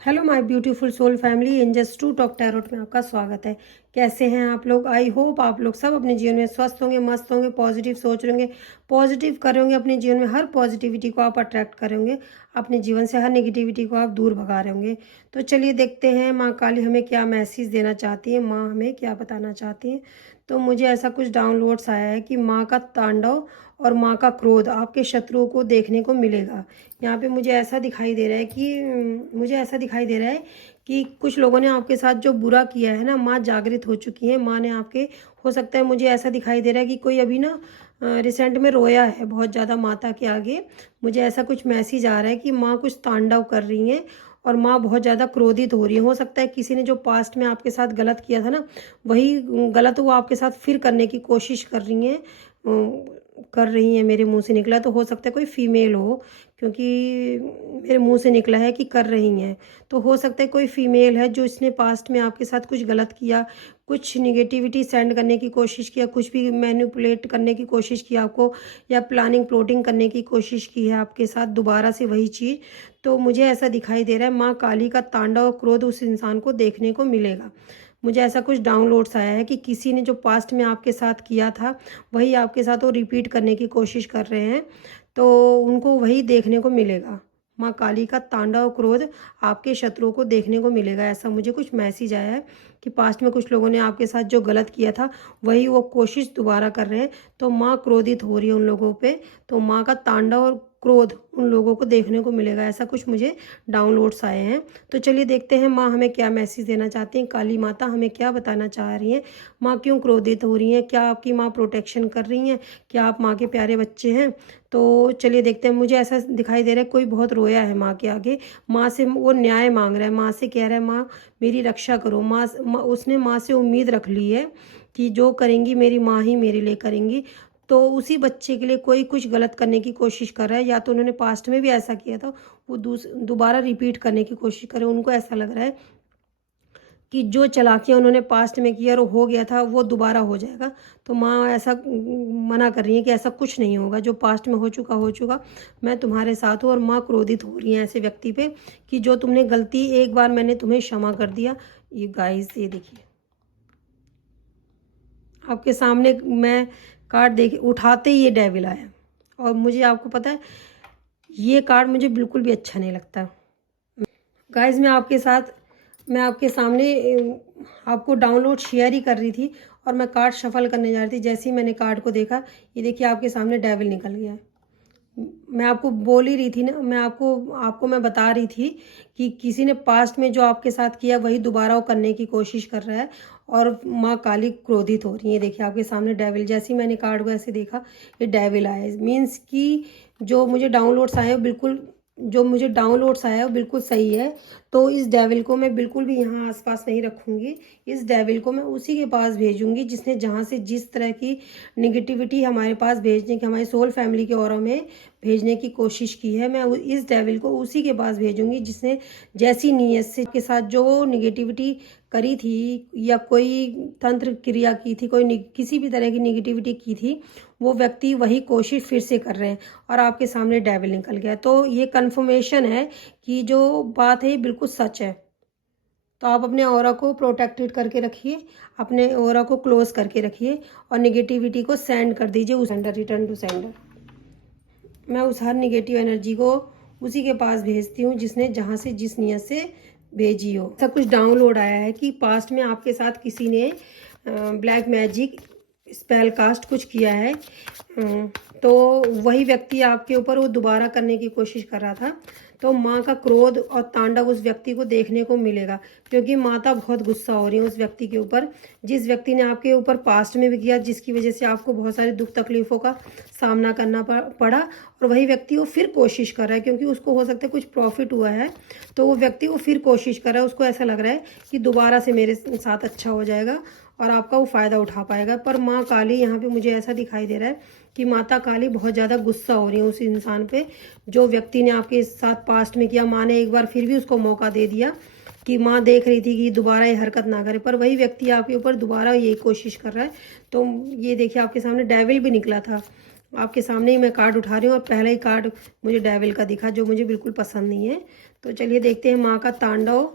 Hello my beautiful soul family, angels to talk tarot में आपका स्वागत है। कैसे हैं आप लोग? आई होप आप लोग सब अपने जीवन में स्वस्थ होंगे, मस्त होंगे, पॉजिटिव सोच रहे होंगे, पॉजिटिव करेंगे। अपने जीवन में हर पॉजिटिविटी को आप अट्रैक्ट करेंगे, अपने जीवन से हर नेगेटिविटी को आप दूर भगा रहे होंगे। तो चलिए देखते हैं माँ काली हमें क्या मैसेज देना चाहती है, माँ हमें क्या बताना चाहती हैं। तो मुझे ऐसा कुछ डाउनलोड्स आया है कि माँ का तांडव और माँ का क्रोध आपके शत्रुओं को देखने को मिलेगा। यहाँ पे मुझे ऐसा दिखाई दे रहा है कि कुछ लोगों ने आपके साथ जो बुरा किया है ना, माँ जागृत हो चुकी है। माँ ने आपके, हो सकता है, मुझे ऐसा दिखाई दे रहा है कि कोई अभी ना रिसेंट में रोया है बहुत ज़्यादा माता के आगे। मुझे ऐसा कुछ मैसेज आ रहा है कि माँ कुछ तांडव कर रही हैं और माँ बहुत ज़्यादा क्रोधित हो रही है। हो सकता है किसी ने जो पास्ट में आपके साथ गलत किया था ना, वही गलत वो आपके साथ फिर करने की कोशिश कर रही हैं। मेरे मुंह से निकला तो हो सकता है कोई फीमेल हो, क्योंकि मेरे मुंह से निकला है कि कर रही हैं। तो हो सकता है कोई फीमेल है जो इसने पास्ट में आपके साथ कुछ गलत किया, कुछ निगेटिविटी सेंड करने की कोशिश किया, कुछ भी मैनिपुलेट करने की कोशिश की आपको, या प्लानिंग प्लॉटिंग करने की कोशिश की है आपके साथ दोबारा से वही चीज़। तो मुझे ऐसा दिखाई दे रहा है माँ काली का तांडव और क्रोध उस इंसान को देखने को मिलेगा। मुझे ऐसा कुछ डाउनलोड्स आया है कि किसी ने जो पास्ट में आपके साथ किया था वही आपके साथ वो रिपीट करने की कोशिश कर रहे हैं, तो उनको वही देखने को मिलेगा। माँ काली का तांडव क्रोध आपके शत्रुओं को देखने को मिलेगा, ऐसा मुझे कुछ मैसेज आया है कि पास्ट में कुछ लोगों ने आपके साथ जो गलत किया था वही वो कोशिश दोबारा कर रहे हैं। तो माँ क्रोधित हो रही है उन लोगों पे, तो माँ का तांडव और क्रोध उन लोगों को देखने को मिलेगा, ऐसा कुछ मुझे डाउनलोड्स आए हैं। तो चलिए देखते हैं माँ हमें क्या मैसेज देना चाहती हैं, काली माता हमें क्या बताना चाह रही हैं। माँ क्यों क्रोधित हो रही हैं? क्या आपकी माँ प्रोटेक्शन कर रही हैं? क्या आप माँ के प्यारे बच्चे हैं? तो चलिए देखते हैं। मुझे ऐसा दिखाई दे रहा है कोई बहुत रोया है माँ के आगे, माँ से वो न्याय मांग रहा है, माँ से कह रहा है माँ मेरी रक्षा करो। उसने माँ से उम्मीद रख ली है कि जो करेंगी मेरी माँ ही मेरे लिए करेंगी। तो उसी बच्चे के लिए कोई कुछ गलत करने की कोशिश कर रहा है, या तो उन्होंने पास्ट में भी ऐसा किया था, वो दोबारा रिपीट करने की कोशिश कर रहे हैं। उनको ऐसा लग रहा है कि जो चालाकियाँ उन्होंने पास्ट में किया और हो गया था वो दोबारा हो जाएगा। तो माँ ऐसा मना कर रही है कि ऐसा कुछ नहीं होगा, जो पास्ट में हो चुका, मैं तुम्हारे साथ हूँ। और माँ क्रोधित हो रही है ऐसे व्यक्ति पे कि जो तुमने गलती, एक बार मैंने तुम्हें क्षमा कर दिया। ये गाइस, ये देखिए आपके सामने मैं कार्ड देख उठाते ही ये डेविल आया, और मुझे, आपको पता है, ये कार्ड मुझे बिल्कुल भी अच्छा नहीं लगता। गाइस मैं आपके सामने आपको डाउनलोड शेयर ही कर रही थी, और मैं कार्ड शफल करने जा रही थी। जैसे ही मैंने कार्ड को देखा, ये देखिए आपके सामने डेविल निकल गया है। मैं आपको बोल ही रही थी ना, मैं आपको मैं बता रही थी कि किसी ने पास्ट में जो आपके साथ किया वही दोबारा वो करने की कोशिश कर रहा है, और माँ काली क्रोधित हो रही है। देखिए आपके सामने डेविल, जैसे ही मैंने कार्ड को ऐसे देखा ये डेविल आया। मीन्स कि जो मुझे डाउनलोड्स आया है वो बिल्कुल सही है। तो इस डेविल को मैं बिल्कुल भी यहाँ आसपास नहीं रखूँगी। इस डेविल को मैं उसी के पास भेजूँगी जिसने जहाँ से जिस तरह की निगेटिविटी हमारे पास भेजने की, हमारी सोल फैमिली के औरों में भेजने की कोशिश की है। मैं इस डेविल को उसी के पास भेजूँगी जिसने जैसी नीयत से के साथ जो निगेटिविटी करी थी, या कोई तंत्र क्रिया की थी, किसी भी तरह की निगेटिविटी की थी, वो व्यक्ति वही कोशिश फिर से कर रहे हैं, और आपके सामने डेविल निकल गया। तो ये कन्फर्मेशन है कि जो बात है ये बिल्कुल सच है। तो आप अपने ऑरा को प्रोटेक्टेड करके रखिए, अपने ऑरा को क्लोज करके रखिए, और निगेटिविटी को सेंड कर दीजिए उस सेंडर, रिटर्न टू सेंडर। मैं उस हर निगेटिव एनर्जी को उसी के पास भेजती हूँ जिसने जहाँ से जिस नियत से भेजी हो। सब कुछ डाउनलोड आया है कि पास्ट में आपके साथ किसी ने ब्लैक मैजिक स्पेल कास्ट कुछ किया है, तो वही व्यक्ति आपके ऊपर वो दोबारा करने की कोशिश कर रहा था। तो माँ का क्रोध और तांडव उस व्यक्ति को देखने को मिलेगा, क्योंकि माता बहुत गुस्सा हो रही है उस व्यक्ति के ऊपर, जिस व्यक्ति ने आपके ऊपर पास्ट में भी किया, जिसकी वजह से आपको बहुत सारे दुख तकलीफों का सामना करना पड़ा। और वही व्यक्ति वो फिर कोशिश कर रहा है, क्योंकि उसको हो सकता है कुछ प्रॉफिट हुआ है, तो वो व्यक्ति वो फिर कोशिश कर रहा है। उसको ऐसा लग रहा है कि दोबारा से मेरे साथ अच्छा हो जाएगा और आपका वो फ़ायदा उठा पाएगा। पर माँ काली यहाँ पे मुझे ऐसा दिखाई दे रहा है कि माता काली बहुत ज़्यादा गुस्सा हो रही है उस इंसान पे, जो व्यक्ति ने आपके साथ पास्ट में किया। माँ ने एक बार फिर भी उसको मौका दे दिया कि माँ देख रही थी कि दोबारा ये हरकत ना करे, पर वही व्यक्ति आपके ऊपर दोबारा यही कोशिश कर रहा है। तो ये देखिए आपके सामने डेविल भी निकला था। आपके सामने ही मैं कार्ड उठा रही हूँ, और पहला ही कार्ड मुझे डेविल का दिखा, जो मुझे बिल्कुल पसंद नहीं है। तो चलिए देखते हैं माँ का तांडव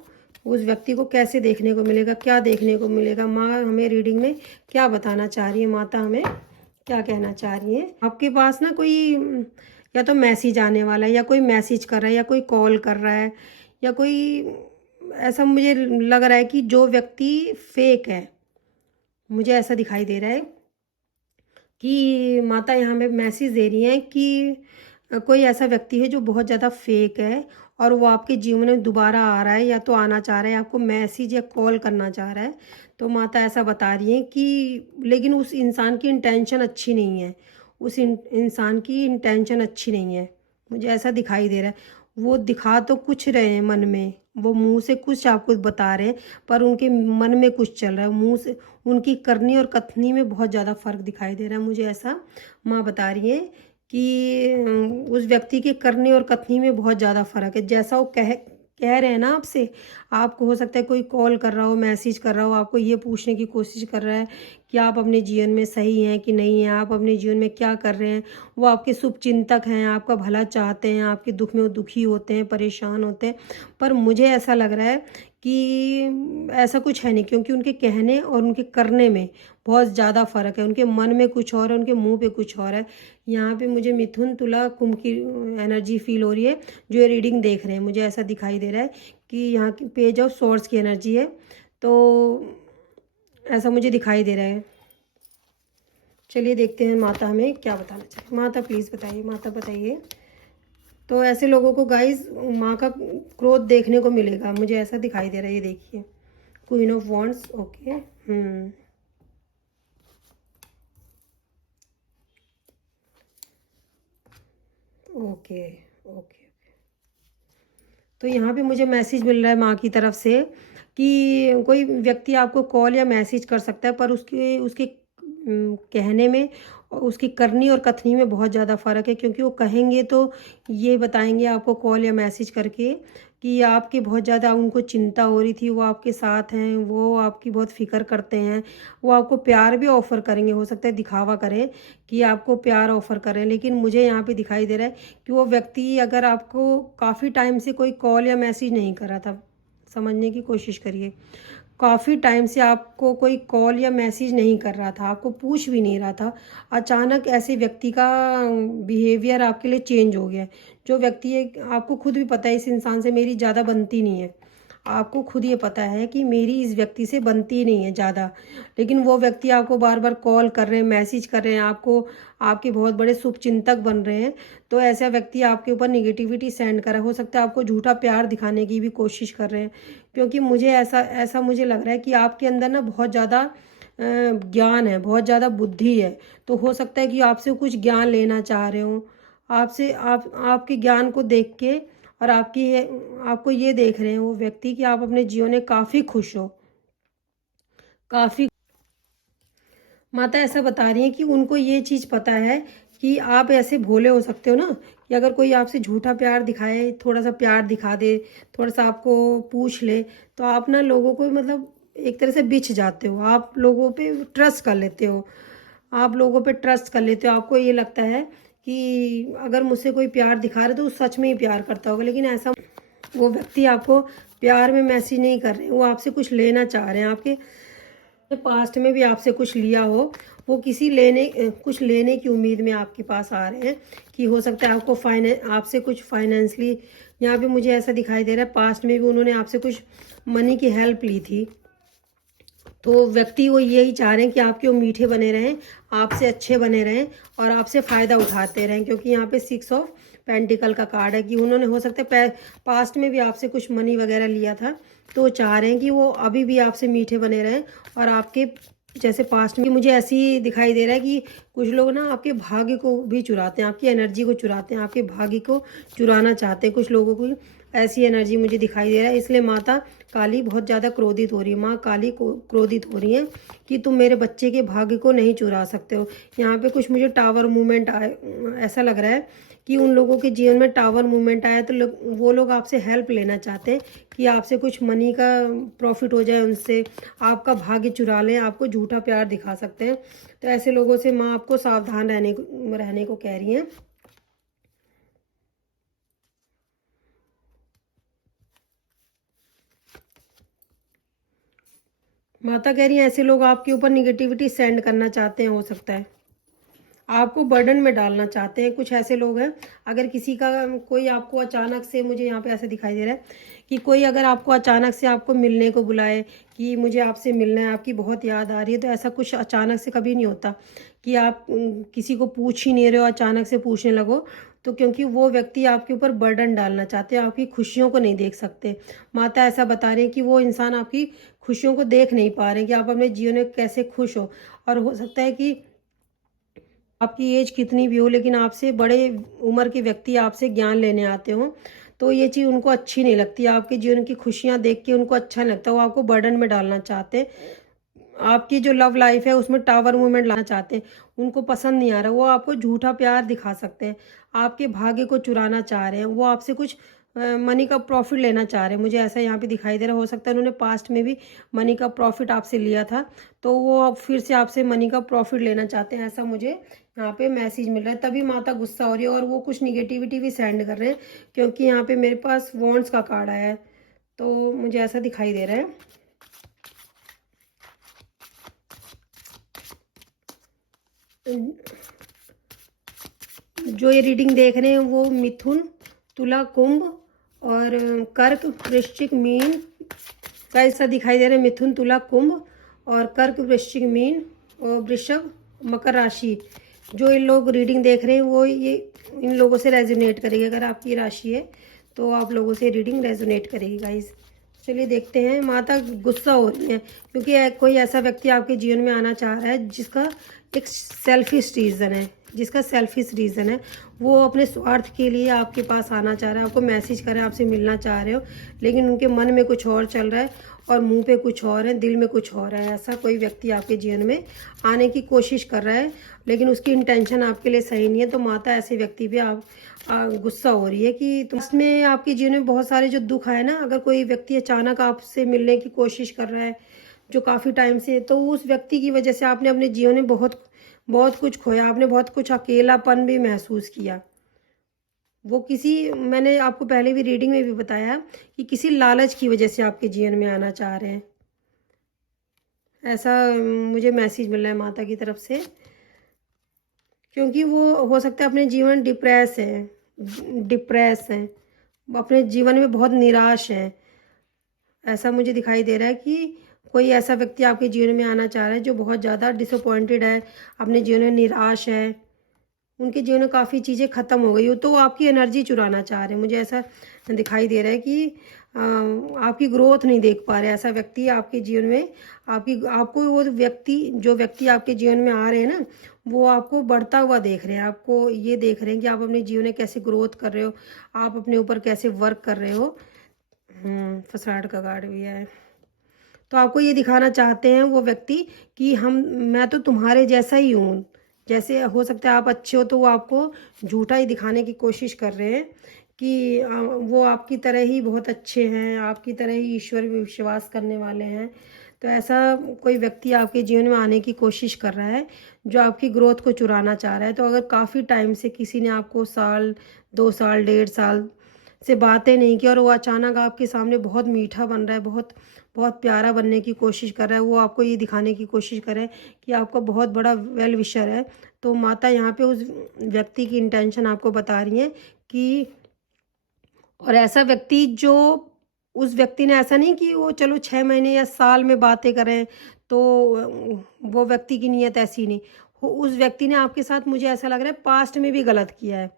उस व्यक्ति को कैसे देखने को मिलेगा, क्या देखने को मिलेगा, माँ हमें रीडिंग में क्या बताना चाह रही है, माता हमें क्या कहना चाह रही है। आपके पास ना कोई या तो मैसेज आने वाला है, या कोई मैसेज कर रहा है, या कोई कॉल कर रहा है, या कोई ऐसा मुझे लग रहा है कि जो व्यक्ति फेक है, मुझे ऐसा दिखाई दे रहा है कि माता यहाँ पे मैसेज दे रही हैं कि कोई ऐसा व्यक्ति है जो बहुत ज़्यादा फेक है और वो आपके जीवन में दोबारा आ रहा है, या तो आना चाह रहा है, आपको मैसेज या कॉल करना चाह रहा है। तो माता ऐसा बता रही हैं कि लेकिन उस इंसान की इंटेंशन अच्छी नहीं है, उस इंसान की इंटेंशन अच्छी नहीं है, मुझे ऐसा दिखाई दे रहा है। वो दिखा तो कुछ रहे हैं मन में, वो मुंह से कुछ आपको बता रहे हैं, पर उनके मन में कुछ चल रहा है। मुंह से उनकी करनी और कथनी में बहुत ज़्यादा फ़र्क दिखाई दे रहा है, मुझे ऐसा माँ बता रही है कि उस व्यक्ति के करने और कथनी में बहुत ज़्यादा फ़र्क है। जैसा वो कह रहे हैं ना आपसे, आपको हो सकता है कोई कॉल कर रहा हो, मैसेज कर रहा हो, आपको ये पूछने की कोशिश कर रहा है कि आप अपने जीवन में सही हैं कि नहीं हैं, आप अपने जीवन में क्या कर रहे हैं। वो आपके शुभ चिंतक हैं, आपका भला चाहते हैं, आपके दुख में वो दुखी होते हैं, परेशान होते हैं। पर मुझे ऐसा लग रहा है कि ऐसा कुछ है नहीं, क्योंकि उनके कहने और उनके करने में बहुत ज़्यादा फ़र्क है। उनके मन में कुछ और है, उनके मुंह पे कुछ और है। यहाँ पे मुझे मिथुन तुला कुंभ की एनर्जी फील हो रही है, जो ये रीडिंग देख रहे हैं। मुझे ऐसा दिखाई दे रहा है कि यहाँ की पेज ऑफ सोर्स की एनर्जी है, तो ऐसा मुझे दिखाई दे रहा है। चलिए देखते हैं माता हमें क्या बताना चाहिए। माता प्लीज़ बताइए, माता बताइए। तो ऐसे लोगों को गाइस माँ का क्रोध देखने को मिलेगा, मुझे ऐसा दिखाई दे रहा है। ये देखिए, queen of wands. Okay, okay okay. तो यहाँ पे मुझे मैसेज मिल रहा है माँ की तरफ से कि कोई व्यक्ति आपको कॉल या मैसेज कर सकता है, पर उसके उसके कहने में और उसकी करनी और कथनी में बहुत ज़्यादा फ़र्क है। क्योंकि वो कहेंगे तो ये बताएंगे आपको कॉल या मैसेज करके कि आपकी बहुत ज़्यादा उनको चिंता हो रही थी, वो आपके साथ हैं, वो आपकी बहुत फ़िक्र करते हैं, वो आपको प्यार भी ऑफ़र करेंगे। हो सकता है दिखावा करें कि आपको प्यार ऑफ़र करें, लेकिन मुझे यहाँ पे दिखाई दे रहा है कि वो व्यक्ति अगर आपको काफ़ी टाइम से कोई कॉल या मैसेज नहीं कर रहा था, समझने की कोशिश करिए, काफ़ी टाइम से आपको कोई कॉल या मैसेज नहीं कर रहा था, आपको पूछ भी नहीं रहा था, अचानक ऐसे व्यक्ति का बिहेवियर आपके लिए चेंज हो गया है। जो व्यक्ति है, आपको खुद भी पता है इस इंसान से मेरी ज़्यादा बनती नहीं है, आपको खुद ये पता है कि मेरी इस व्यक्ति से बनती नहीं है ज़्यादा, लेकिन वो व्यक्ति आपको बार बार कॉल कर रहे हैं, मैसेज कर रहे हैं, आपको आपके बहुत बड़े शुभचिंतक बन रहे हैं। तो ऐसा व्यक्ति आपके ऊपर निगेटिविटी सेंड कर रहा है, हो सकता है आपको झूठा प्यार दिखाने की भी कोशिश कर रहे हैं। क्योंकि मुझे ऐसा ऐसा मुझे लग रहा है कि आपके अंदर ना बहुत ज़्यादा ज्ञान है, बहुत ज़्यादा बुद्धि है। तो हो सकता है कि आपसे कुछ ज्ञान लेना चाह रहे हो, आपसे आपके ज्ञान को देख के और आपको ये देख रहे हैं वो व्यक्ति कि आप अपने जीवन में काफ़ी खुश हो, काफ़ी। माता ऐसा बता रही हैं कि उनको ये चीज़ पता है कि आप ऐसे भोले हो सकते हो ना, कि अगर कोई आपसे झूठा प्यार दिखाए, थोड़ा सा प्यार दिखा दे, थोड़ा सा आपको पूछ ले, तो आप ना लोगों को मतलब एक तरह से बिछ जाते हो, आप लोगों पे ट्रस्ट कर लेते हो, आप लोगों पे ट्रस्ट कर लेते हो। आपको ये लगता है कि अगर मुझसे कोई प्यार दिखा रहा है तो वो सच में ही प्यार करता होगा, लेकिन ऐसा वो व्यक्ति आपको प्यार में मैसेज नहीं कर रहे, वो आपसे कुछ लेना चाह रहे हैं। आपके पास्ट में भी आपसे कुछ लिया हो, वो कुछ लेने की उम्मीद में आपके पास आ रहे हैं। कि हो सकता है आपको आपसे कुछ फाइनेंशली, यहाँ पे मुझे ऐसा दिखाई दे रहा है पास्ट में भी उन्होंने आपसे कुछ मनी की हेल्प ली थी। तो व्यक्ति वो यही चाह रहे हैं कि आपके वो मीठे बने रहें, आपसे अच्छे बने रहें और आपसे फ़ायदा उठाते रहें। क्योंकि यहाँ पे 6 ऑफ पेंटिकल का कार्ड है कि उन्होंने हो सकता है पास्ट में भी आपसे कुछ मनी वगैरह लिया था, तो वो चाह रहे हैं कि वो अभी भी आपसे मीठे बने रहें और आपके जैसे पास्ट में। मुझे ऐसी दिखाई दे रहा है कि कुछ लोग ना आपके भाग्य को भी चुराते हैं, आपकी एनर्जी को चुराते हैं, आपके भाग्य को चुराना चाहते हैं। कुछ लोगों को ऐसी एनर्जी मुझे दिखाई दे रहा है, इसलिए माता काली बहुत ज़्यादा क्रोधित हो रही है। माँ काली को क्रोधित हो रही है कि तुम मेरे बच्चे के भाग्य को नहीं चुरा सकते हो। यहाँ पे कुछ मुझे टावर मूवमेंट ऐसा लग रहा है कि उन लोगों के जीवन में टावर मूवमेंट आया, तो वो लोग आपसे हेल्प लेना चाहते हैं कि आपसे कुछ मनी का प्रॉफिट हो जाए, उनसे आपका भाग्य चुरा लें, आपको झूठा प्यार दिखा सकते हैं। तो ऐसे लोगों से माँ आपको सावधान रहने को कह रही हैं। माता कह रही हैं ऐसे लोग आपके ऊपर निगेटिविटी सेंड करना चाहते हैं, हो सकता है आपको बर्डन में डालना चाहते हैं, कुछ ऐसे लोग हैं। अगर किसी का कोई आपको अचानक से, मुझे यहाँ पे ऐसे दिखाई दे रहा है कि कोई अगर आपको अचानक से आपको मिलने को बुलाए कि मुझे आपसे मिलना है, आपकी बहुत याद आ रही है, तो ऐसा कुछ अचानक से कभी नहीं होता कि आप किसी को पूछ ही नहीं रहे हो, अचानक से पूछने लगो। तो क्योंकि वो व्यक्ति आपके ऊपर बर्डन डालना चाहते हैं, आपकी खुशियों को नहीं देख सकते। माता ऐसा बता रहे हैं कि वो इंसान आपकी खुशियों को देख नहीं पा रहे कि आप अपने जीवन में कैसे खुश हो। और हो सकता है कि आपकी एज कितनी भी हो, लेकिन आपसे बड़े उम्र के व्यक्ति आपसे ज्ञान लेने आते हो, तो ये चीज़ उनको अच्छी नहीं लगती। आपके जीवन की खुशियाँ देख के उनको अच्छा नहीं लगता, वो आपको बर्डन में डालना चाहते हैं। आपकी जो लव लाइफ है उसमें टावर मूवमेंट लाना चाहते हैं, उनको पसंद नहीं आ रहा। वो आपको झूठा प्यार दिखा सकते हैं, आपके भाग्य को चुराना चाह रहे हैं, वो आपसे कुछ मनी का प्रॉफिट लेना चाह रहे हैं। मुझे ऐसा यहाँ पे दिखाई दे रहा है। हो सकता है उन्होंने पास्ट में भी मनी का प्रॉफिट आपसे लिया था, तो वो अब फिर से आपसे मनी का प्रॉफिट लेना चाहते हैं, ऐसा मुझे यहाँ पे मैसेज मिल रहा है। तभी माता गुस्सा हो रही है और वो कुछ निगेटिविटी भी सेंड कर रहे हैं, क्योंकि यहाँ पे मेरे पास वॉन्ड्स का कार्ड आया है, तो मुझे ऐसा दिखाई दे रहा है। जो ये रीडिंग देख रहे हैं वो मिथुन, तुला, कुंभ और कर्क, वृश्चिक, मीन का ऐसा दिखाई दे रहा है। मिथुन, तुला, कुंभ और कर्क, वृश्चिक, मीन और वृषभ, मकर राशि। जो इन लोग रीडिंग देख रहे हैं वो ये इन लोगों से रेजोनेट करेगी। अगर आपकी राशि है तो आप लोगों से रीडिंग रेजोनेट करेगी गाइस। चलिए देखते हैं। माता गुस्सा हो रही है क्योंकि कोई ऐसा व्यक्ति आपके जीवन में आना चाह रहा है जिसका एक सेल्फिश रीज़न है, वो अपने स्वार्थ के लिए आपके पास आना चाह रहा है, आपको मैसेज कर रहा है, आपसे मिलना चाह रहे हो, लेकिन उनके मन में कुछ और चल रहा है और मुंह पे कुछ और है, दिल में कुछ और है। ऐसा कोई व्यक्ति आपके जीवन में आने की कोशिश कर रहा है, लेकिन उसकी इंटेंशन आपके लिए सही नहीं है। तो माता ऐसे व्यक्ति पे आप गुस्सा हो रही है कि तुम इसमें आपके जीवन में बहुत सारे जो दुख आए ना, अगर कोई व्यक्ति अचानक आपसे मिलने की कोशिश कर रहा है जो काफ़ी टाइम से, तो उस व्यक्ति की वजह से आपने अपने जीवन में बहुत बहुत कुछ खोया, आपने बहुत कुछ अकेलापन भी महसूस किया। वो किसी, मैंने आपको पहले भी रीडिंग में भी बताया कि किसी लालच की वजह से आपके जीवन में आना चाह रहे हैं, ऐसा मुझे मैसेज मिल रहा है माता की तरफ से। क्योंकि वो हो सकता है अपने जीवन डिप्रेस हैं, अपने जीवन में बहुत निराश हैं। ऐसा मुझे दिखाई दे रहा है कि कोई ऐसा व्यक्ति आपके जीवन में आना चाह रहा है जो बहुत ज़्यादा डिसअपॉइंटेड है, अपने जीवन में निराश है, उनके जीवन में काफ़ी चीज़ें ख़त्म हो गई हो, तो वो आपकी एनर्जी चुराना चाह रहे हैं। मुझे ऐसा दिखाई दे रहा है कि आपकी ग्रोथ नहीं देख पा रहे ऐसा व्यक्ति आपके जीवन में। आपको वो व्यक्ति, जो व्यक्ति आपके जीवन में आ रहे हैं ना, वो आपको बढ़ता हुआ देख रहे हैं, आपको ये देख रहे हैं कि आप अपने जीवन में कैसे ग्रोथ कर रहे हो, आप अपने ऊपर कैसे वर्क कर रहे हो। फसाड का कार्ड भी है। तो आपको ये दिखाना चाहते हैं वो व्यक्ति कि मैं तो तुम्हारे जैसा ही हूँ। जैसे हो सकता है आप अच्छे हो, तो वो आपको झूठा ही दिखाने की कोशिश कर रहे हैं कि वो आपकी तरह ही बहुत अच्छे हैं, आपकी तरह ही ईश्वर में विश्वास करने वाले हैं। तो ऐसा कोई व्यक्ति आपके जीवन में आने की कोशिश कर रहा है जो आपकी ग्रोथ को चुराना चाह रहा है। तो अगर काफ़ी टाइम से किसी ने आपको साल, 2 साल, 1.5 साल से बातें नहीं की और वो अचानक आपके सामने बहुत मीठा बन रहा है, बहुत बहुत प्यारा बनने की कोशिश कर रहा है, वो आपको ये दिखाने की कोशिश कर रहा है कि आपका बहुत बड़ा वेल विशर है, तो माता यहाँ पे उस व्यक्ति की इंटेंशन आपको बता रही हैं कि, और ऐसा व्यक्ति जो, उस व्यक्ति ने ऐसा नहीं कि वो चलो 6 महीने या साल में बातें करें, तो वो व्यक्ति की नीयत ऐसी नहीं हो। उस व्यक्ति ने आपके साथ, मुझे ऐसा लग रहा है, पास्ट में भी गलत किया है।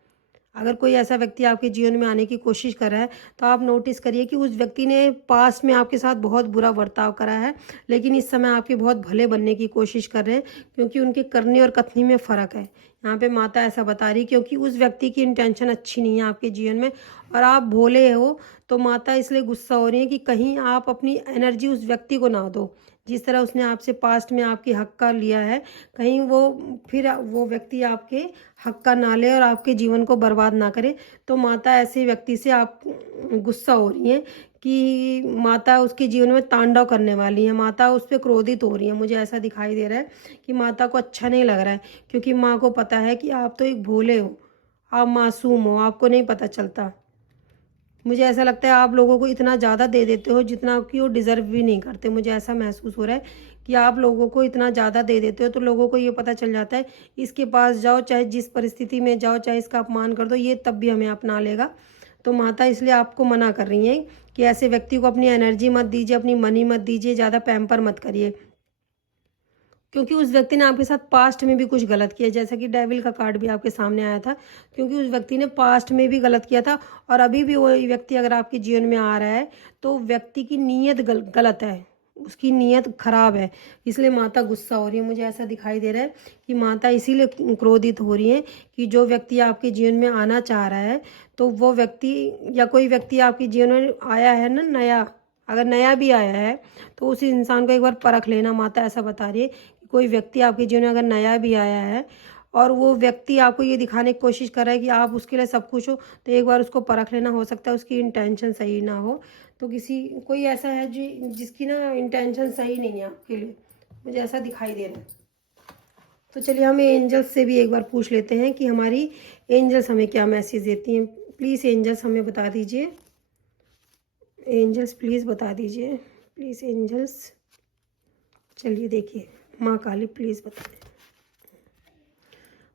अगर कोई ऐसा व्यक्ति आपके जीवन में आने की कोशिश कर रहा है, तो आप नोटिस करिए कि उस व्यक्ति ने पास्ट में आपके साथ बहुत बुरा बर्ताव करा है, लेकिन इस समय आपके बहुत भले बनने की कोशिश कर रहे हैं, क्योंकि उनके करनी और कथनी में फ़र्क है। यहाँ पे माता ऐसा बता रही, क्योंकि उस व्यक्ति की इंटेंशन अच्छी नहीं है आपके जीवन में, और आप भोले हो, तो माता इसलिए गुस्सा हो रही है कि कहीं आप अपनी एनर्जी उस व्यक्ति को ना दो, जिस तरह उसने आपसे पास्ट में आपके हक का लिया है, कहीं वो फिर वो व्यक्ति आपके हक का ना ले और आपके जीवन को बर्बाद ना करे। तो माता ऐसे व्यक्ति से आप गुस्सा हो रही हैं कि माता उसके जीवन में तांडव करने वाली है, माता उस पर क्रोधित हो रही है। मुझे ऐसा दिखाई दे रहा है कि माता को अच्छा नहीं लग रहा है, क्योंकि माँ को पता है कि आप तो एक भोले हो, आप मासूम हो, आपको नहीं पता चलता। मुझे ऐसा लगता है आप लोगों को इतना ज़्यादा दे देते हो जितना कि वो डिज़र्व भी नहीं करते। मुझे ऐसा महसूस हो रहा है कि आप लोगों को इतना ज़्यादा दे देते हो, तो लोगों को ये पता चल जाता है इसके पास जाओ, चाहे जिस परिस्थिति में जाओ, चाहे इसका अपमान कर दो, ये तब भी हमें अपना लेगा। तो माता इसलिए आपको मना कर रही हैं कि ऐसे व्यक्ति को अपनी एनर्जी मत दीजिए, अपनी मनी मत दीजिए, ज़्यादा पैम्पर मत करिए, क्योंकि उस व्यक्ति ने आपके साथ पास्ट में भी कुछ गलत किया। जैसा कि डेविल का कार्ड भी आपके सामने आया था, क्योंकि उस व्यक्ति ने पास्ट में भी गलत किया था, और अभी भी वो व्यक्ति अगर आपके जीवन में आ रहा है तो व्यक्ति की नीयत गलत है, उसकी नीयत खराब है। इसलिए माता गुस्सा हो रही है। मुझे ऐसा दिखाई दे रहा है कि माता इसीलिए क्रोधित हो रही है कि जो व्यक्ति आपके जीवन में आना चाह रहा है, तो वो व्यक्ति या कोई व्यक्ति आपके जीवन में आया है ना नया, अगर नया भी आया है तो उस इंसान को एक बार परख लेना। माता ऐसा बता रही है कि कोई व्यक्ति आपके जीवन में अगर नया भी आया है और वो व्यक्ति आपको ये दिखाने की कोशिश कर रहा है कि आप उसके लिए सब कुछ हो, तो एक बार उसको परख लेना। हो सकता है उसकी इंटेंशन सही ना हो, तो कोई ऐसा है जिसकी ना इंटेंशन सही नहीं है आपके लिए, मुझे ऐसा दिखाई दे रहा है। तो चलिए हम एंजल्स से भी एक बार पूछ लेते हैं कि हमारी एंजल्स हमें क्या मैसेज देती हैं। प्लीज़ एंजल्स हमें बता दीजिए, एंजल्स प्लीज़ बता दीजिए, प्लीज़ एंजल्स। चलिए देखिए, माँ काली प्लीज़ बता दें।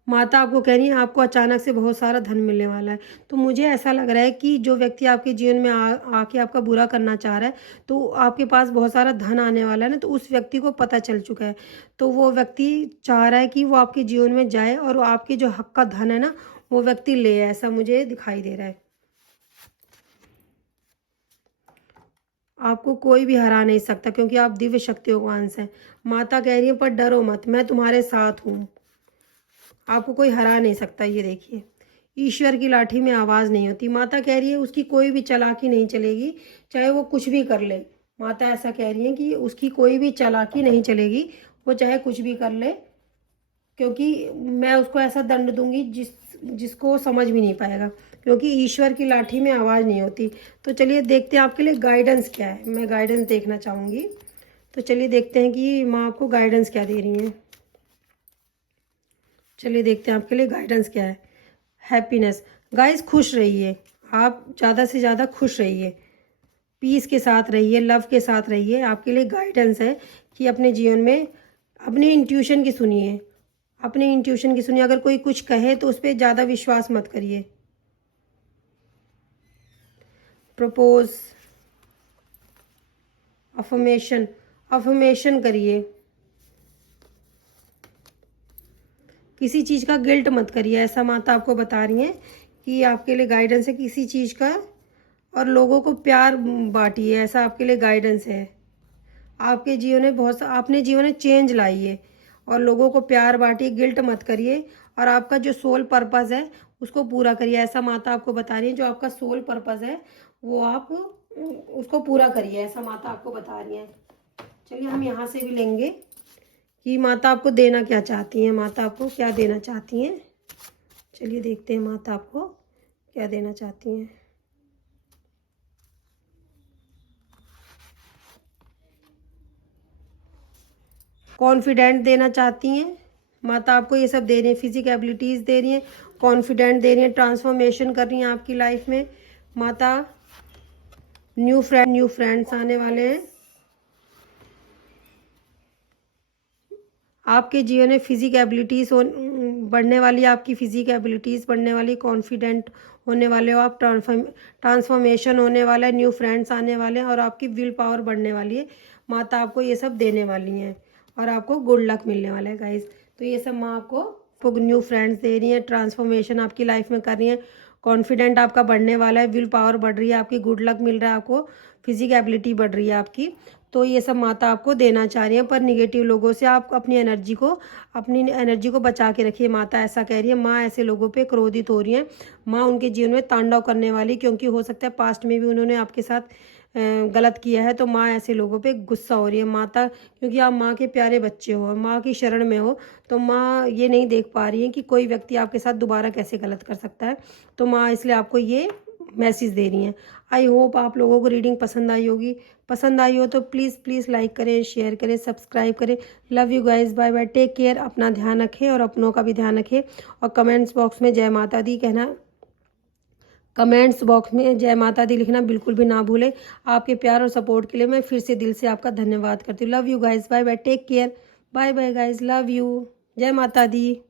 माता आपको कह रही है आपको अचानक से बहुत सारा धन मिलने वाला है। तो मुझे ऐसा लग रहा है कि जो व्यक्ति आपके जीवन में आके आपका बुरा करना चाह रहा है, तो आपके पास बहुत सारा धन आने वाला है ना, तो उस व्यक्ति को पता चल चुका है। तो वो व्यक्ति चाह रहा है कि वो आपके जीवन में जाए और वो आपके जो हक का धन है ना, वो व्यक्ति ले, ऐसा मुझे दिखाई दे रहा है। आपको कोई भी हरा नहीं सकता, क्योंकि आप दिव्य शक्तियों का अंश हैं। माता कह रही है पर डरो मत, मैं तुम्हारे साथ हूँ, आपको कोई हरा नहीं सकता। ये देखिए, ईश्वर की लाठी में आवाज़ नहीं होती। माता कह रही है उसकी कोई भी चालाकी नहीं चलेगी, चाहे वो कुछ भी कर ले। माता ऐसा कह रही है कि उसकी कोई भी चालाकी नहीं चलेगी, वो चाहे कुछ भी कर ले, क्योंकि मैं उसको ऐसा दंड दूंगी जिसको वो समझ भी नहीं पाएगा, क्योंकि ईश्वर की लाठी में आवाज़ नहीं होती। तो चलिए देखते हैं आपके लिए गाइडेंस क्या है। मैं गाइडेंस देखना चाहूँगी, तो चलिए देखते हैं कि माँ आपको गाइडेंस क्या दे रही हैं। चलिए देखते हैं आपके लिए गाइडेंस क्या है। हैप्पीनेस, गाइस खुश रहिए, आप ज़्यादा से ज़्यादा खुश रहिए, पीस के साथ रहिए, लव के साथ रहिए। आपके लिए गाइडेंस है कि अपने जीवन में अपनी इंट्यूशन की सुनिए, अपने इंट्यूशन की सुनिए। अगर कोई कुछ कहे तो उस पर ज़्यादा विश्वास मत करिए। प्रपोज, अफर्मेशन, अफर्मेशन करिए। किसी चीज़ का गिल्ट मत करिए, ऐसा माता आपको बता रही हैं कि आपके लिए गाइडेंस है किसी चीज़ का। और लोगों को प्यार बांटिए, ऐसा आपके लिए गाइडेंस है। आपके जीवन में अपने जीवन में चेंज लाइए और लोगों को प्यार बांटिए, गिल्ट मत करिए, और आपका जो सोल पर्पस है उसको पूरा करिए। ऐसा माता आपको बता रही है, जो आपका सोल पर्पस है वो आप उसको पूरा करिए, ऐसा माता आपको बता रही हैं। चलिए हम यहाँ से भी लेंगे कि माता आपको देना क्या चाहती हैं, माता आपको क्या देना चाहती हैं। चलिए देखते हैं माता आपको क्या देना चाहती हैं। कॉन्फिडेंट देना चाहती हैं माता, आपको ये सब दे रही हैं, फिजिक एबिलिटीज़ दे रही हैं, कॉन्फिडेंट दे रही हैं, ट्रांसफॉर्मेशन कर रही हैं आपकी लाइफ में। माता न्यू फ्रेंड्स आने वाले हैं आपके जीवन में। फिजिक एबिलिटीज़ बढ़ने वाली, आपकी फिजिक एबिलिटीज़ बढ़ने वाली, कॉन्फिडेंट होने वाले हो आप, ट्रांसफॉर्मेशन होने वाला है, न्यू फ्रेंड्स आने वाले हैं और आपकी विल पावर बढ़ने वाली है। माता आपको ये सब देने वाली हैं और आपको गुड लक मिलने वाला है गाइस। तो ये सब माँ आपको न्यू फ्रेंड्स दे रही हैं, ट्रांसफॉर्मेशन आपकी लाइफ में कर रही हैं, कॉन्फिडेंट आपका बढ़ने वाला है, विल पावर बढ़ रही है आपकी, गुड लक मिल रहा है आपको, फिजिक एबिलिटी बढ़ रही है आपकी। तो ये सब माता आपको देना चाह रही है, पर निगेटिव लोगों से आप अपनी एनर्जी को बचा के रखिए। माता ऐसा कह रही है, माँ ऐसे लोगों पे क्रोधित हो रही हैं, माँ उनके जीवन में तांडव करने वाली, क्योंकि हो सकता है पास्ट में भी उन्होंने आपके साथ गलत किया है। तो माँ ऐसे लोगों पे गुस्सा हो रही है माता, क्योंकि आप माँ के प्यारे बच्चे हो, माँ की शरण में हो, तो माँ ये नहीं देख पा रही है कि कोई व्यक्ति आपके साथ दोबारा कैसे गलत कर सकता है। तो माँ इसलिए आपको ये मैसेज दे रही हैं। आई होप आप लोगों को रीडिंग पसंद आई होगी। पसंद आई हो तो प्लीज़ लाइक करें, शेयर करें, सब्सक्राइब करें। Love you guys, bye bye, take care. अपना ध्यान रखें और अपनों का भी ध्यान रखें, और कमेंट्स बॉक्स में जय माता दी कहना कमेंट्स बॉक्स में जय माता दी लिखना बिल्कुल भी ना भूलें। आपके प्यार और सपोर्ट के लिए मैं फिर से दिल से आपका धन्यवाद करती हूँ। Love you guys, bye bye, take care, bye bye guys, love you, जय माता दी।